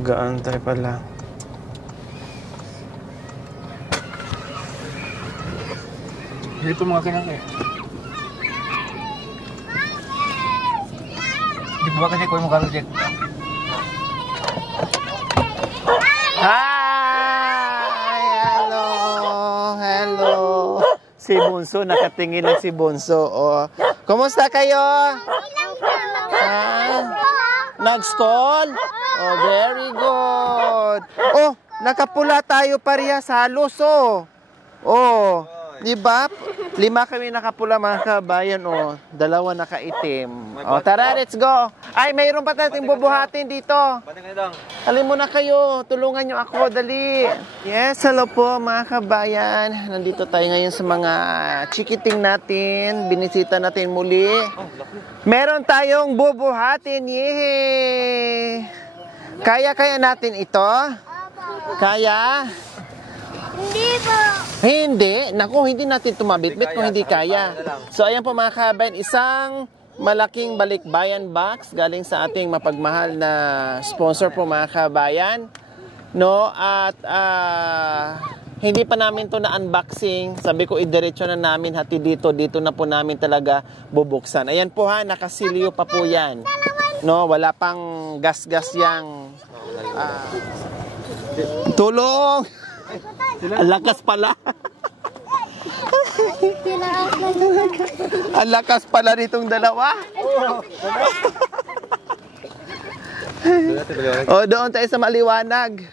Nag-aantay pala. Dito mga kinaki. Di ba kasi ko yung project? Hi! Hello! Hello! Si Bunso, nakatingin lang si Bunso. Oh. Kumusta kayo? Ha? Nag-stall? Oh, very good. Oh, nakapula tayo parehas halos, oh. Oh, di ba? 5 kami nakapula mga kabayan, oh. 2 nakaitim. Oh, tara, let's go. Ay, mayroon pa tayong bubuhatin dito. Alin mo na kayo, tulungan nyo ako, dali. Yes, hello po mga kabayan. Nandito tayo ngayon sa mga chikiting natin. Binisita natin muli. Meron tayong bubuhatin, yehey! Kaya natin ito? Kaya? Hindi po. Hindi. Naku, hindi natin tumabitbit kung hindi kaya. So, ayan po mga kabayan, isang malaking balikbayan box galing sa ating mapagmahal na sponsor po mga kabayan. No? At hindi pa namin to na unboxing. Sabi ko, idiretso na namin hati dito. Dito na po namin talaga bubuksan. Ayan po ha, nakasilyo pa po yan. No? Wala pang gas-gas yang tulong! Ang lakas pala. Ang lakas pala nitong dalawa. Oh, doon tayo sa maliwanag.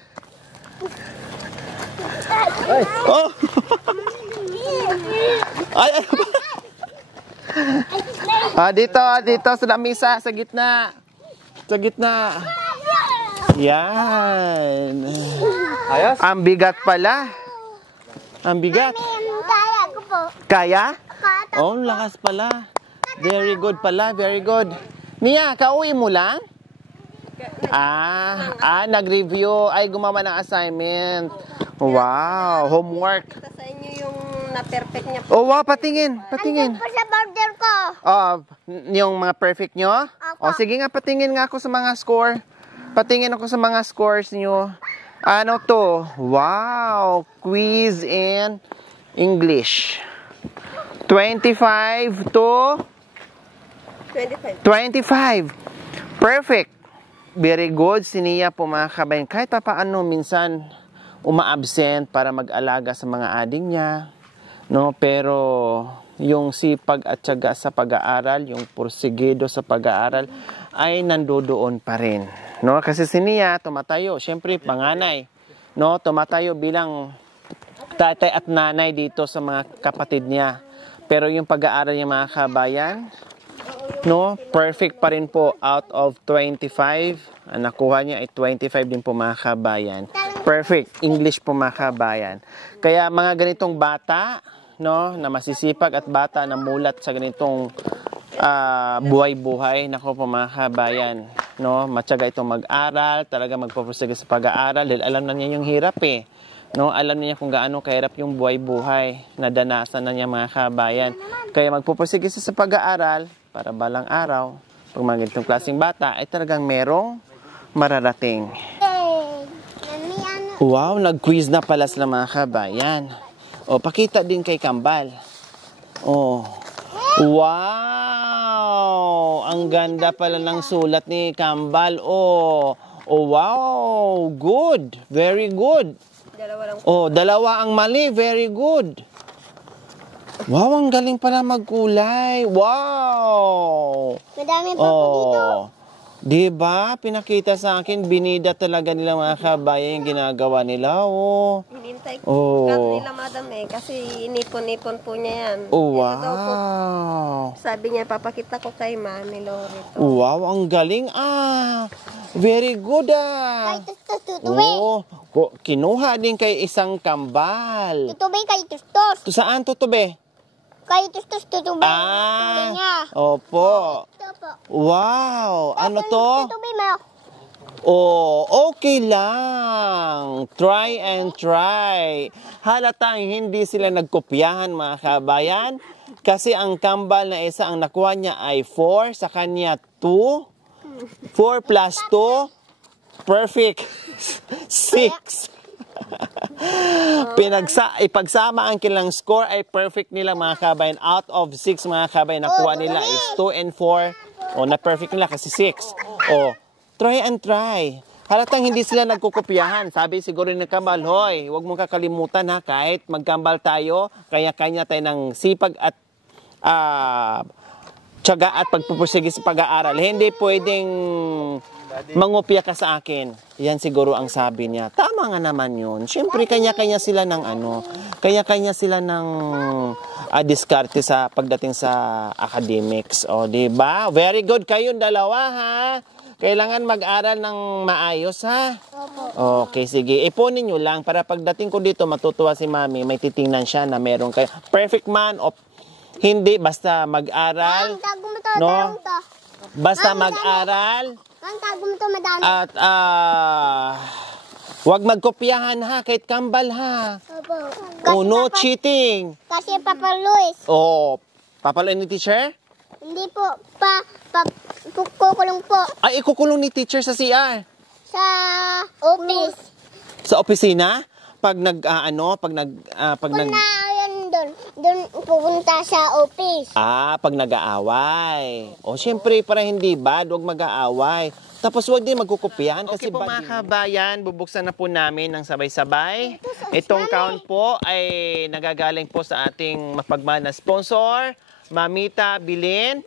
Oh. Ay, ano ba? Dito sa lamisa, sa gitna. Sa gitna. Yan. Ayos? Ang bigat pala. Ang bigat. Kaya ko po. Kaya? Oh, lakas pala. Very good pala, very good. Nia, kauwi mo lang? Nag-review. Ay, gumawa ng assignment. Wow, homework. Sa inyo yung na-perfect niya. Oh, wow, patingin. Patingin. Andun po sa border ko. Oh, yung mga perfect nyo? Opo. Oh, sige nga, patingin nga ako sa mga score. Patingin ako sa mga scores nyo. Ano to? Wow! Quiz in English. 25 to? 25. Perfect. Very good. Siniya po mga kabayan. Kahit pa paano minsan uma-absent para mag-alaga sa mga ading niya. No? Pero yung sipag at tiyaga sa pag-aaral, yung porsigido sa pag-aaral, ay nandoon pa rin. No? Kasi si Nia, tumatayo. Siyempre, panganay. No? Tumatayo bilang tatay at nanay dito sa mga kapatid niya. Pero yung pag-aaral niya mga kabayan, no? Perfect pa rin po out of 25. Ang nakuha niya ay 25 din po mga kabayan. Perfect. English po mga kabayan. Kaya mga ganitong bata, no, na masisipag at bata na mulat sa ganitong buhay-buhay, nako po mga kabayan, no, matyaga itong mag-aral, talaga magpupursige sa pag-aaral dahil alam na niya yung hirap eh, no, alam niya kung gaano kahirap yung buhay-buhay, nadanasan na niya mga kabayan, kaya magpupursige sa pag-aaral para balang araw, pag mga ganitong klaseng bata ay talagang merong mararating. Wow, nag-quiz na pala sila mga kabayan. O, pakita din kay Kambal. Oh. Wow! Ang ganda pala ng sulat ni Kambal. Oh. Oh, wow! Good! Very good. Oh, 2 ang mali. Very good. Wow, ang galing pala magkulay. Wow! Madami pa po dito. Diba? Pinakita sa akin, binida talaga nila mga kabayan yung ginagawa nila. Oh. Hinintay ko nila madam kasi inipon-ipon po niya yan. Oh, wow. Sabi niya, papakita ko kay Mami Lori. Wow, ang galing very good Kay Tustos, tutubay. Oh, kinuha din kay isang Kambal. Tutubay kay Tustos. Saan tutube? Kay Tustos, tutubay. Tutubay niya. Opo. Ito po. Wow, ano to? Tutubay mo. Oh, okay lang. Try and try. Halatang hindi sila nagkopyahan mga kabayan. Kasi ang Kambal na isa, ang nakuha niya ay 4. Sa kanya 2. 4 plus 2. perfect 6. Ipagsama ang kilang score ay perfect nila mga kabayan. Out of 6 mga kabayan, nakuha nila is 2 and 4. O, na-perfect nila kasi 6. O, try and try. Halatang hindi sila nagkukopyahan. Sabi siguro ni Kambal, hoy, huwag mong kakalimutan ha, kahit magkambal tayo, kanya-kanya tayo ng sipag at tiyaga at pagpupursige sa pag-aaral. Hindi pwedeng mangopya ka sa akin. Yan siguro ang sabi niya. Tama nga naman yun. Siyempre, kanya-kanya sila ng kanya-kanya sila ng diskarte sa pagdating sa academics. O, diba? Very good kayong dalawa, ha? Kailangan mag-aral ng maayos, ha? Okay, sige. Ipunin nyo lang para pagdating ko dito, matutuwa si Mami. May titingnan siya na meron kayo. Perfect man o hindi, basta mag-aral. No? Basta mag-aral. At wag magkopyahan ha, kahit kambal ha. Oh, no cheating. Kasi Papa Luis. Oh, papaluin ni teacher? Hindi po. Kukulong po. Ay, ikukulong ni teacher sa CR. Sa office. Sa opisina? Pag Doon pupunta sa office. pag nag-aaway. O, syempre, para hindi bad, huwag mag-aaway. Tapos, huwag din magkukopyahan kasi po, mga kabayan, bubuksan na po namin ng sabay-sabay. Itong count po ay nagagaling po sa ating mapagmahal na sponsor, Mamita Bilin.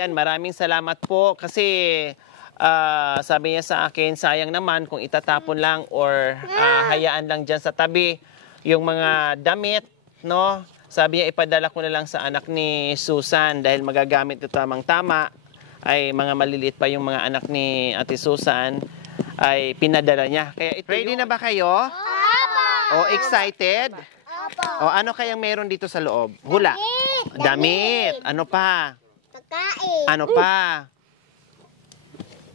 Yan, maraming salamat po kasi sabi niya sa akin, sayang naman kung itatapon lang or hayaan lang dyan sa tabi yung mga damit, no? Sabi niya, ipadala ko na lang sa anak ni Susan dahil magagamit ito tamang-tama. Ay mga maliliit pa yung mga anak ni Ate Susan ay pinadala niya. Kaya ito ready na ba kayo? O excited? O ano kayang meron dito sa loob? Hula. Damit. Ano pa? Pagkain. Ano pa?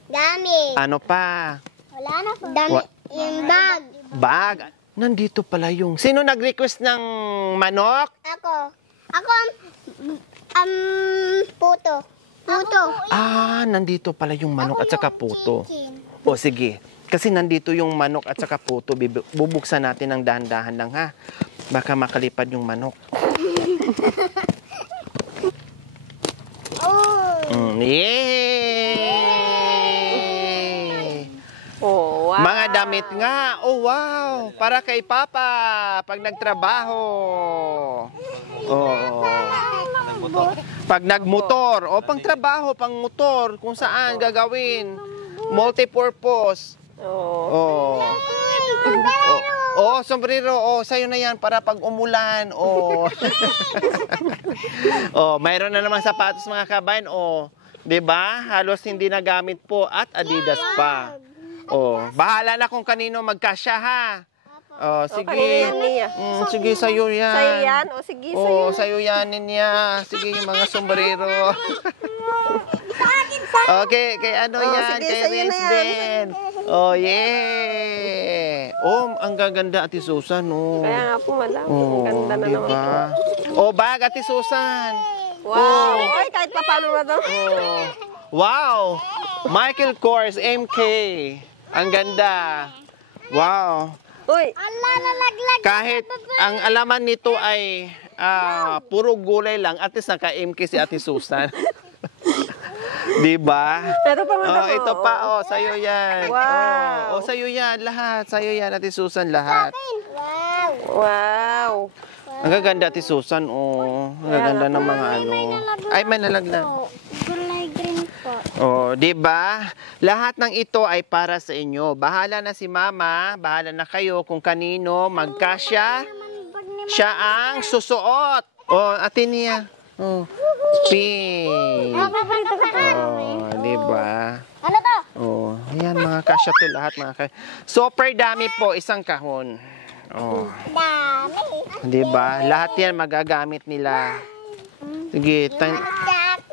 Damit. Ano pa? Wala na po. Damit. Yung bag. Bag. Nandito pala yung... Sino nag-request ng manok? Ako. Puto. Puto. Nandito pala yung manok at saka puto. O sige. Kasi nandito yung manok at saka puto. Bubuksan natin ng dahan-dahan lang ha. Baka makalipad yung manok. Yay! Oh, wow. Mga damit nga. Oh, wow. Para kay Papa pag nagtrabaho. Oh. Pag nagmotor. O, pang trabaho, pang motor. Kung saan gagawin. Multipurpose. Oh. Oh, sombrero. Oh, sa'yo na yan para pag umulan. Oh. Oh, mayroon na naman sapatos mga kabayan. Oh, 'di ba? Halos hindi na gamit po at Adidas pa. Oh, bahala na kung kanino magkasya ha. Oh, sige. Sige, sa'yo yan. Sa'yo yan? O sige, sa'yo. Oh, sa'yo yan niya. Sige, yung mga sombrero. Okay, kay ano yan? Sige, Kay sa'yo Riz na yan. din. Oh, yeah. Oh, ang gaganda, Ate Susan, oh. Kaya nga po, madam. Oh, Ang ganda na naman diba? po. Oh, bag, Ate Susan. Wow! Oy, kahit pa paano, madam. Oh. Wow! Michael Kors, MK. Ang ganda. Wow. Uy! Nalaglag. Kahit ang alaman nito ay puro gulay lang, at least naka-MK si Ate Susan. Diba? Pero pa, madam. Oh, ito pa, oh, sa'yo yan. Wow. Oh, sa'yo yan, lahat. Sa'yo yan, Ate Susan, lahat. Wow. Wow! Ang gaganda, Ate Susan, oh. Ang gaganda ng mga ano. Ay, may nalaglag. Kulay green po. Oh, 'di ba? Lahat ng ito ay para sa inyo. Bahala na si Mama, bahala na kayo kung kanino magkasya. Siya ang susuot. Oh, Ate Nia. Oh. Pink. Oh, 'di ba? Ano to? Oh, ayan mga kasya to lahat mga kasya. Super dami po isang kahon. Oh, Dami. 'di ba? Lahat 'yan magagamit nila. Sige,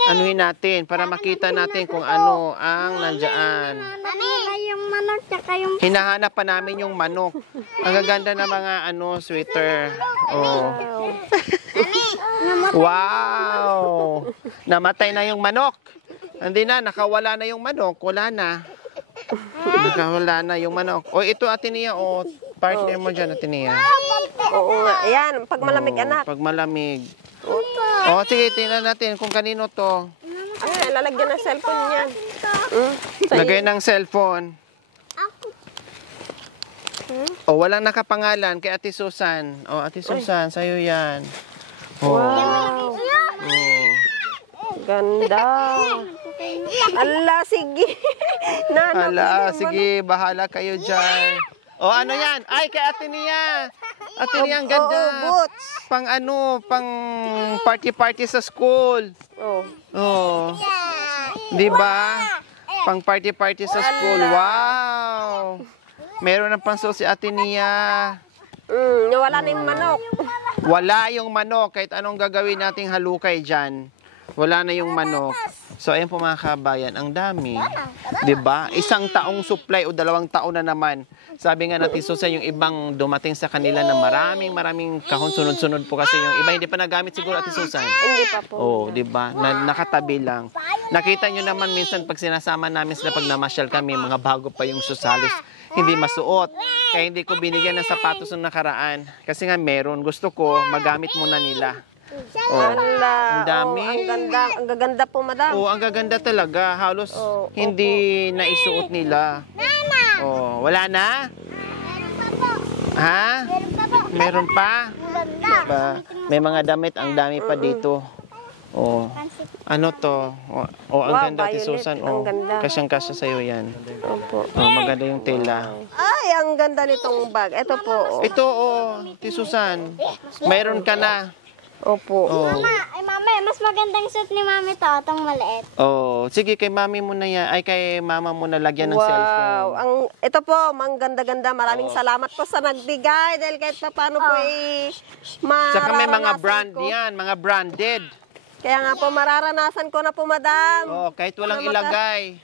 anuhin natin para makita natin kung ano ang nandiyan. Mami, yung manok tsaka yung... Hinahanap pa namin yung manok. Ang gaganda ng mga ano, sweater. Oh. Wow! Namatay na yung manok. Hindi na, nakawala na yung manok. Wala na. Nakawala na yung manok. O, ito, Ate Nia, o. Partner mo dyan, Ate Nia. Oo nga. Ayan, pag malamig Oo, anak. Pag malamig. O, sige, tingnan natin kung kanino to. Ay, lalagyan ng cellphone niyan. Lagay ng cellphone. O, walang nakapangalan kay Ate Susan. O, Ate Susan, sa'yo yan. O. Wow. O. Ganda. Ala, sige. Hala, sige, bahala kayo dyan. O, ano yan? Ay, kay Ate Nia. Ate Nia, ang ganda. Oo, boots. Pang ano, pang party-party sa school. Oh. Oh. Di ba? Pang party-party sa school. Wow! Meron ng panso si Ate Nia. Wala na yung manok. Wala yung manok. Kahit anong gagawin nating halukay dyan, wala na yung manok. So, ayan po mga kabayan, ang dami. 'Di ba? Isang taong supply o 2 taon na naman. Sabi nga natin, Susan, yung ibang dumating sa kanila na maraming kahon sunod-sunod po kasi yung iba hindi pa nagamit siguro, Ate Susan. Hindi pa po. Oh, 'di ba? Nakatabi lang. Nakita nyo naman minsan pag sinasama namin sila pag namasyal kami, mga bago pa yung susalis, hindi masuot. Kaya hindi ko binigyan ng sapatos nung nakaraan. Kasi nga meron, gusto ko magamit muna nila. Oh, Ala, ang dami. ang ganda. Ang gaganda po, madam. Oh, ang gaganda talaga. Halos hindi naisuot nila. Oh, wala na? Ha? Meron pa? Diba? May mga damit, ang dami pa dito. Oh. Ano to? Oh, ang Wow, ganda, Ate violet. Susan. Oh, Ang ganda. kasyang-kasya sa'yo yan. Opo. Oh, maganda yung tela. Ay, ang ganda nitong bag. Ito po. Ito, oh, Ate Susan. Mayroon ka na. Opo. Oh. Ay, mama, mas magandang suit ni mami to, itong maliit. Oh, sige, kay mami mo na yan. Ay, kay mama mo na lagyan ng Wow. cellphone. Ito po, ang ganda-ganda. Maraming salamat po sa nagbigay dahil kahit pa paano po Saka may mga mararanasan brand ko. yan, mga branded. Kaya nga po, mararanasan ko na po, madam. Oh, kahit walang ilagay.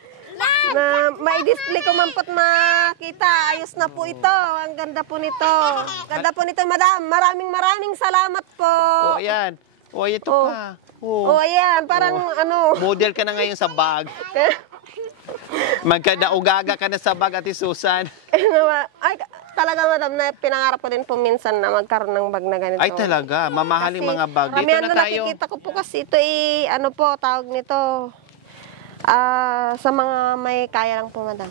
Na mai-display ko man po't makita. Ayos na po ito. Ang ganda po nito. Ganda po nito, madam. Maraming salamat po. Oh, ayan. Oh, ito Oh. pa. Oh, ayan. Parang ano. Model ka na ngayon sa bag. Magkadaugaga ka na sa bag, Ate Susan. Ay, talaga, madam, na pinangarap ko din po minsan na magkaroon ng bag na ganito. Ay, talaga. Mamahaling mga bag. Dito karamihan na na tayo. nakikita ko po kasi ito ano po, tawag nito. Sa mga may kaya lang po, madam.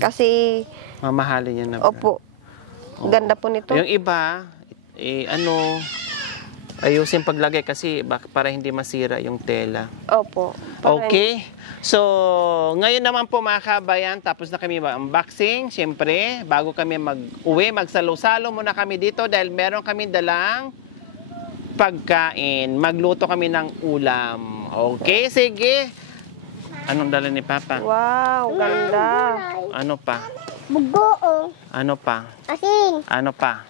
Kasi, Mamahalin yan na. opo, ganda po nito. Yung iba, ayusin paglagay kasi para hindi masira yung tela. Opo. Okay. So, ngayon naman po mga kabayan, tapos na kami mag-unboxing. Siyempre, bago kami mag-uwi, magsalo-salo muna kami dito dahil meron kami dalang pagkain. Magluto kami ng ulam. Okay, sige. Anong dala ni Papa? Wow, ganda. Ano pa? Bugoong. Ano pa? Asin. Ano pa?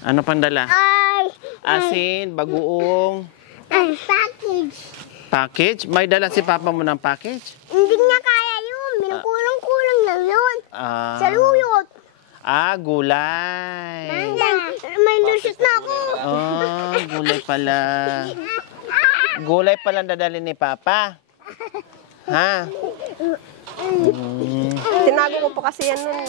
Ano pang dala? Ay. Asin, bagoong, Ay, package. package. May dala si Papa mo ng package? Hindi niya kaya yun. Minukulang-kulang lang yun. Ah, Saluyot. gulay. May lusot na ako. Oh, gulay pala. Gulay pala ang dadalhin ni Papa. Ha? Tinago ko po kasi yan nun.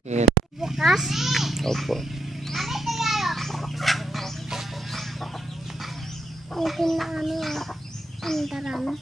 Yes. Bukas. Opo. Ito na ano. Ang darama.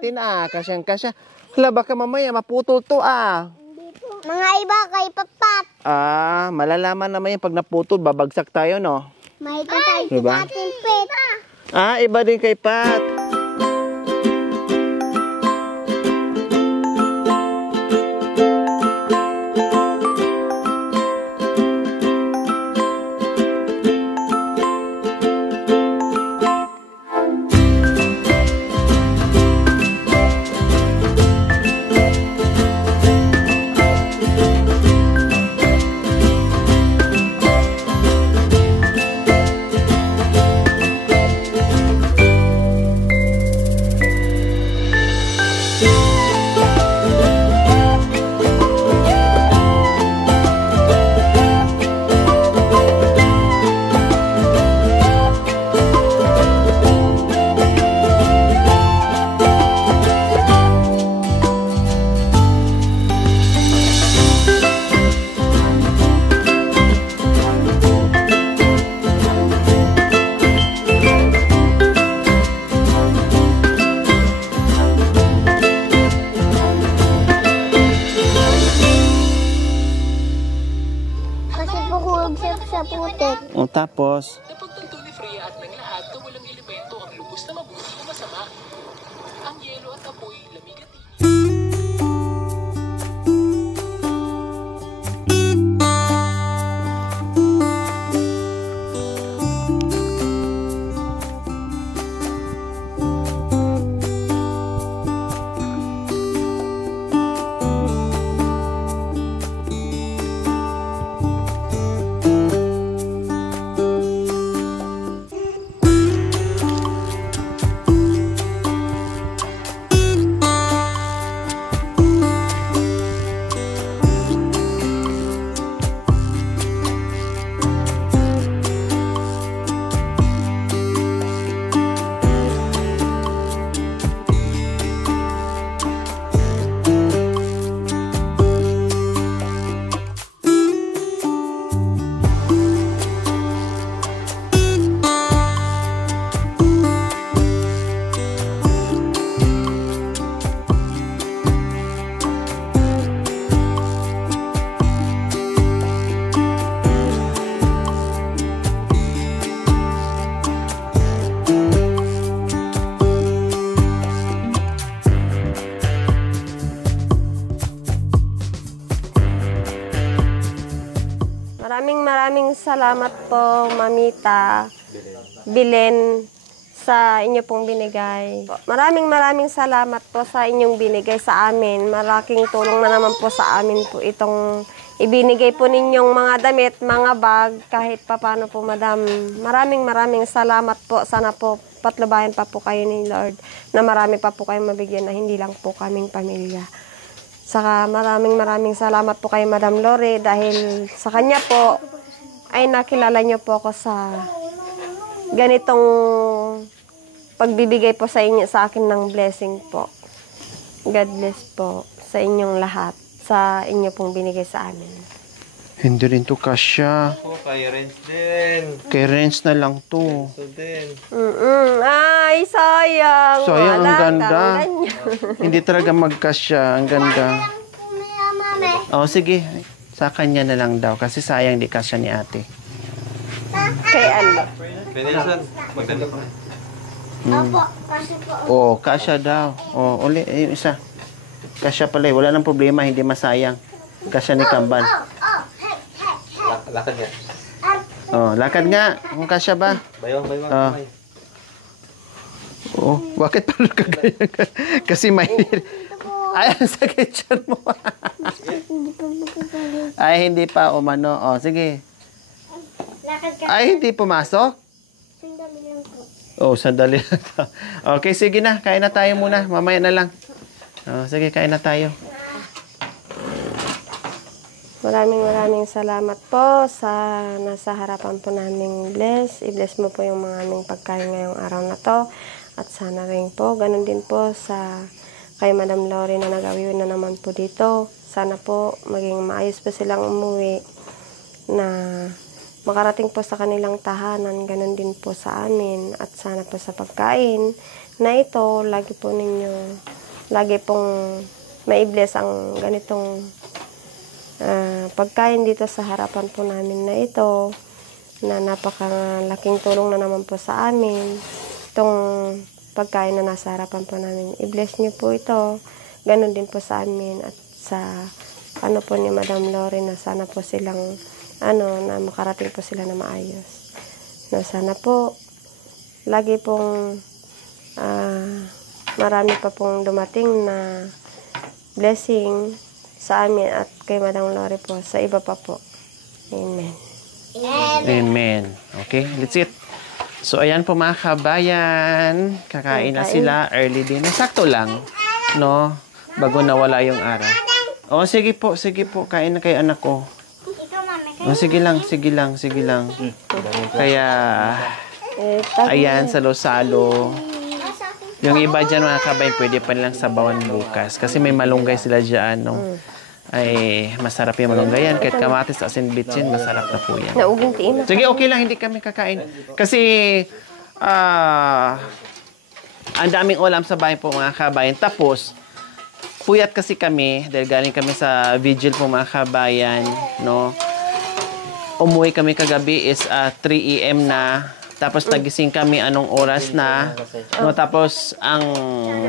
natin Kasyang kasya. Hala, baka mamaya maputol to Mga iba kay Papat. Malalaman naman yan pag naputol, babagsak tayo, no? May tatay Diba? natin pet. Iba din kay Pat. Kasi puhulog siya sa putik. Tapos, Napagtanto ni Freya at ng lahat na walang elemento ang lubos na mabuti o masama. Ang yelo at apoy, lamig at init. Maraming salamat po, Mamita, Bilen, sa inyo pong binigay. Maraming salamat po sa inyong binigay sa amin. Malaking tulong na naman po sa amin po itong ibinigay po ninyong mga damit, mga bag, kahit papano po, Madam. Maraming salamat po. Sana po patlubayan pa po kayo ni Lord na marami pa po kayong mabigyan na hindi lang po kaming pamilya. Saka maraming salamat po kay Madam Lore dahil sa kanya po ay nakilala niyo po ako sa ganitong pagbibigay po sa inyo, sa akin ng blessing po. God bless po sa inyong lahat, sa inyo pong binigay sa amin. hindi rin to kasya. Kay Renz din. Kay Renz na lang to. So din. Ay, sayang. Sayang, ang Wala ganda. kang ganyan. Hindi talaga magkasya. Ang ganda. Sige. Sa kanya na lang daw. Kasi sayang di kasya ni ate. Kay ano? Benelson, magdala ko. Opo, kasi po. Kasya daw. Uli. Yung isa. Kasya pala. Wala nang problema. Hindi masayang. Kasya ni Kamban. Lakad niya. Lakad nga. Kung kasya ba? Bayong. Bakit parang kagaya ka? Kasi may... Ay, ang sakit siya mo. Ay, hindi pa umano. Sige. Lakad ka. Ay, hindi pumasok? Sandali lang po. Sandali lang. Okay, sige na. Kain na tayo muna. Mamaya na lang. Sige, kain na tayo. Maraming salamat po sa nasa harapan po naming bless. I-bless mo po yung mga aming pagkain ngayong araw na to. At sana rin po, ganun din po sa kay Madam Lore na nagawiw na naman po dito. Sana po maging maayos po silang umuwi na makarating po sa kanilang tahanan. Ganun din po sa amin. At sana po sa pagkain na ito, lagi po ninyo lagi pong mai-bless ang ganitong pagkain dito sa harapan po namin na ito, na napakalaking tulong na naman po sa amin. Itong pagkain na nasa harapan po namin, i-bless niyo po ito. Ganon din po sa amin at sa ano po ni Madam Lori, na sana po silang na makarating po sila na maayos. Na sana po lagi pong marami pa pong dumating na blessing sa amin at kay Madam Lori po, sa iba pa po. Amen. Amen. Okay, let's eat. So, ayan po mga kabayan. Kakain na sila. Early din. Sakto lang. No? Bago nawala yung araw. Oh, sige po. Kain na kayo, anak ko. Ikaw, mami. Oh, sige lang. Kaya, ayan, salo-salo. Yung iba dyan mga kabayan, pwede pa nilang sabawan bukas. Kasi may malunggay sila dyan, no? Ay, masarap yung malunggay yan. Kahit kamatis, asin, bitsin, masarap na po yan. Nauging tiin na. Sige, okay lang, hindi kami kakain. Kasi, ang daming ulam sa bahay po mga kabayan. Tapos, puyat kasi kami, dahil galing kami sa vigil po mga kabayan, no? Umuwi kami kagabi is 3 AM na. Tapos nagising kami anong oras na. No, tapos ang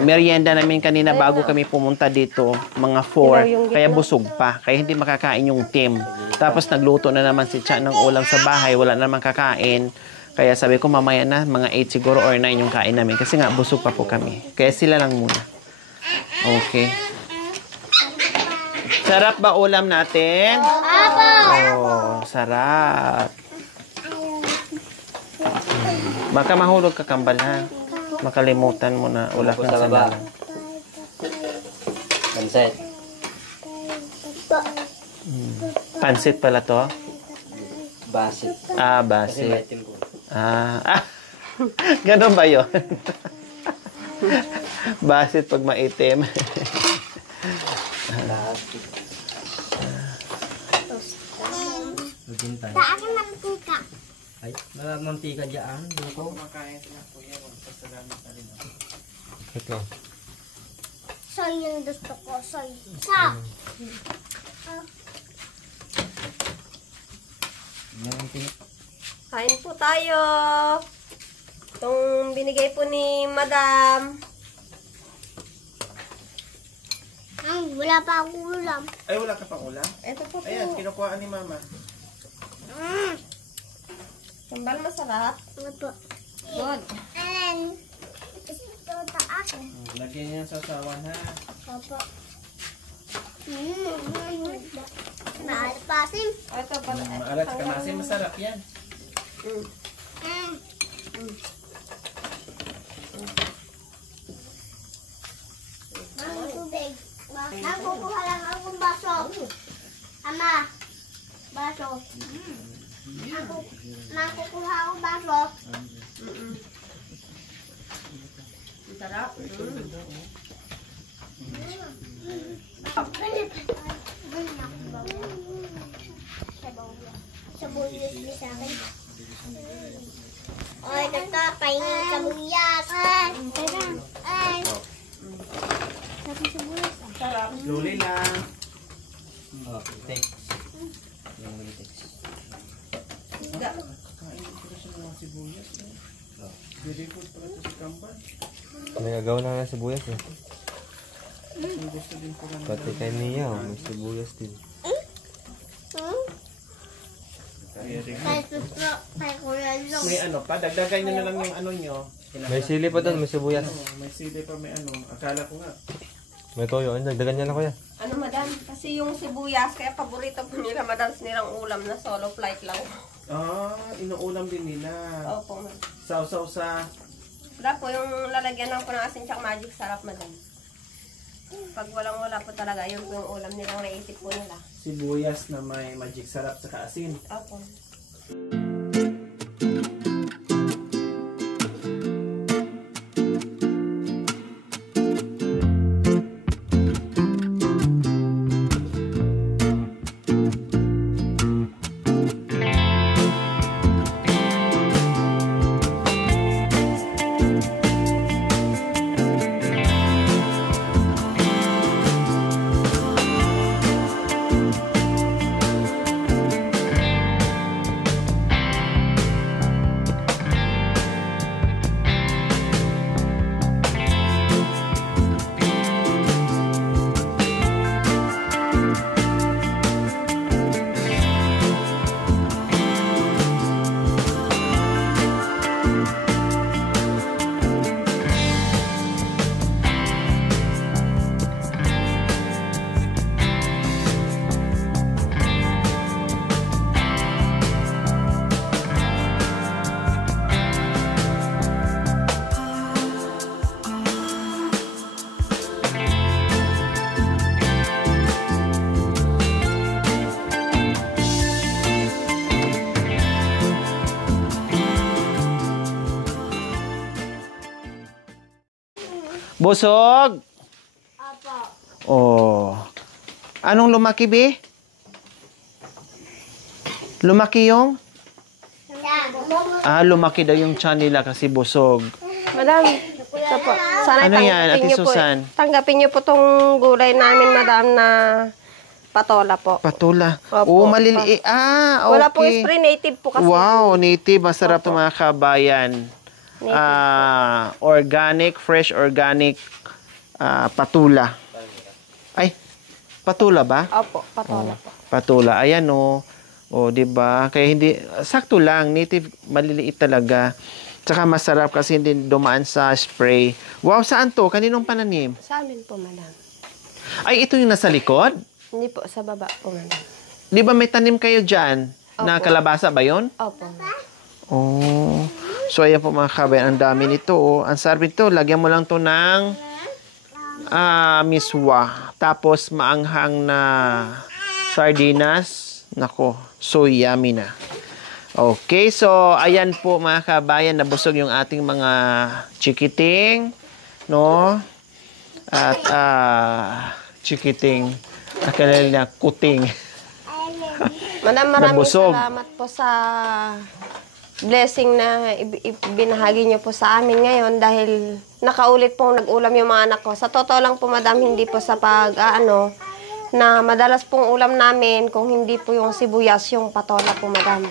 merienda namin kanina bago kami pumunta dito, mga 4. Kaya busog pa. Kaya hindi makakain yung team. Tapos nagluto na naman si Cha ng ulam sa bahay. Wala na naman kakain. Kaya sabi ko mamaya na, mga 8 siguro or 9 yung kain namin. Kasi nga busog pa po kami. Kaya sila lang muna. Okay. Sarap ba ulam natin? Oh, sarap. Baka mahulog ka, kambal, ha? Makalimutan mo na ulak ng sandalan. Pansit. Pansit pala to? Basit. Ah, Kasi basit. maitim ko. Ganon ba yun? Basit pag maitim. Basit. Maghintay. Sa akin mantika. Ay, mantika dyan. Dito. Ito. Soy yung gusto ko. Soy. Sa. Kain po tayo. Itong binigay po ni Madam. Wala pa akong ulam. Ay, wala ka pang ulam? Ito po po. Ayan, kinukuhaan ni Mama. Kambal masarap. Ano po? Good. And, ito ta ako. Lagyan niya sa sawan, ha? Opo. Mahal pa, Sim. Ito pa. Maalat ka kasi masarap yan. Ang tubig. Kukuha lang akong baso. Ama. Baso. Kukuha akong baso. Sarap. Sabuyos din sa akin. Oy, ito, pahingin sabuyas. Ay. Sabi sabuyas. Sarap. Slowly lang. Oh, text. Yung text. Kakain ko siya ng mga sibuyas. Very good pala ito si Kambal. Nagagawa na ng sibuyas eh. Gusto din ko lang. Pati kay Nia, may sibuyas din. Kay Kuya Long. May ano pa, dagdagan nyo na lang yung ano nyo. May sili pa doon, may sibuyas. May sili pa, may ano. Akala ko nga. May toyo. Ano, dagdagan niya na kuya. Ano, Madam? Kasi yung sibuyas, kaya paborito po nila, Madam, nilang ulam na solo flight lang. Inuulam din nila. Opo, Madam. Sausaw sa... Wala po, yung lalagyan lang po ng asin tsaka magic sarap, Madam. Pag walang-wala po talaga, yun po yung ulam nilang naisip po nila. sibuyas na may magic sarap sa asin. Opo. Busog? Opo. Oh. Anong lumaki, be? Lumaki yung? Lumaki daw yung tiyan nila kasi busog. Madam, ito po. Sana Ano yan, Ate niyo Susan? Po, tanggapin niyo po tong gulay namin, madam, na patola po. Patula. Opo. Maliliit. Okay. Wala pong spray, native po kasi. Wow, native. Masarap itong mga kabayan. Native Organic, fresh organic patula. Ay, patula ba? Opo, patola po. Patula. Ayan, oh. O, diba? Kaya hindi, sakto lang. Native, maliliit talaga. Tsaka masarap kasi hindi dumaan sa spray. Wow, saan to? Kaninong pananim? Sa amin po, madam. Ay, ito yung nasa likod? Hindi po, sa baba po, madam. Di ba may tanim kayo dyan? Na Opo. kalabasa ba yon? Opo. Oh. So, ayan po mga kabayan. Ang dami nito. Oh. Ang sarap nito. Lagyan mo lang to ng miswa. Tapos, maanghang na sardinas. Nako, so yummy na. Okay, so ayan po mga kabayan, nabusog yung ating mga chikiting, no? At chikiting, akala na kuting. Madam, maraming Nabusog. salamat po sa blessing na ibinahagi niyo po sa amin ngayon dahil nakaulit pong nag-ulam yung mga anak ko. Sa totoo lang po, madam, hindi po sa na madalas pong ulam namin kung hindi po yung sibuyas, yung patola po, madam.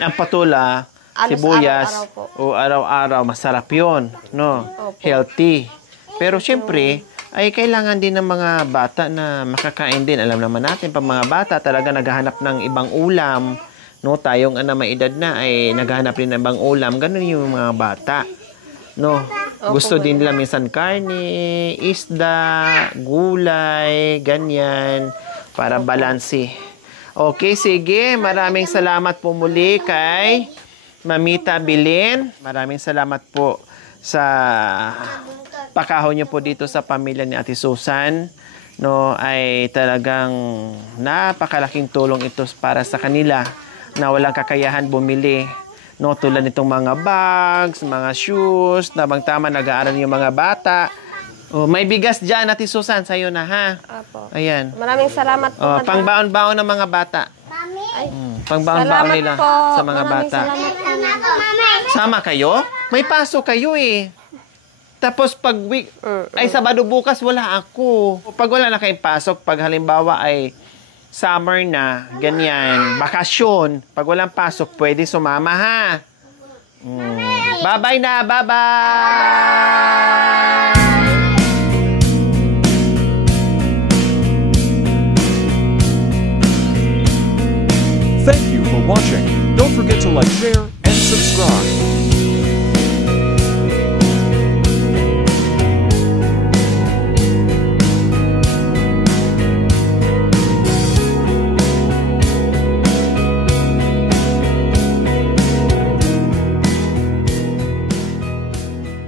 Ang patula, Alos sibuyas, araw-araw po. o araw-araw, masarap yun, no? Opo. Healthy. Pero syempre, ay kailangan din ng mga bata na makakain din. Alam naman natin, pag mga bata talaga naghahanap ng ibang ulam, no? Tayong may edad na ay naghahanap din ng ibang ulam. Ganun yung mga bata. No? Gusto din nila minsan karne, isda, gulay, ganyan, para balanse. Okay, sige. Maraming salamat po muli kay Mamita Bilin. Maraming salamat po sa pakahon niyo po dito sa pamilya ni Ate Susan. No, ay talagang napakalaking tulong ito para sa kanila na walang kakayahan bumili. No, tulad nitong mga bags, mga shoes, tamang-tama nag-aaral yung mga bata. Oh, may bigas dyan, Ate Susan, sa'yo na, ha? Opo. Ayan. Maraming salamat po, Oh, madam. pangbaon-baon ng mga bata. Ay, Pangbaon-baon salamat nila po. sa mga Maraming bata. salamat po. Sama kayo? May pasok kayo eh. Tapos pag ay Sabado bukas wala ako. Pag wala na kayong pasok, pag halimbawa ay summer na, ganyan, bakasyon, pag walang pasok, pwede sumama, ha? Bye-bye na, bye-bye! Thank you for watching. Don't forget to like, share, and subscribe.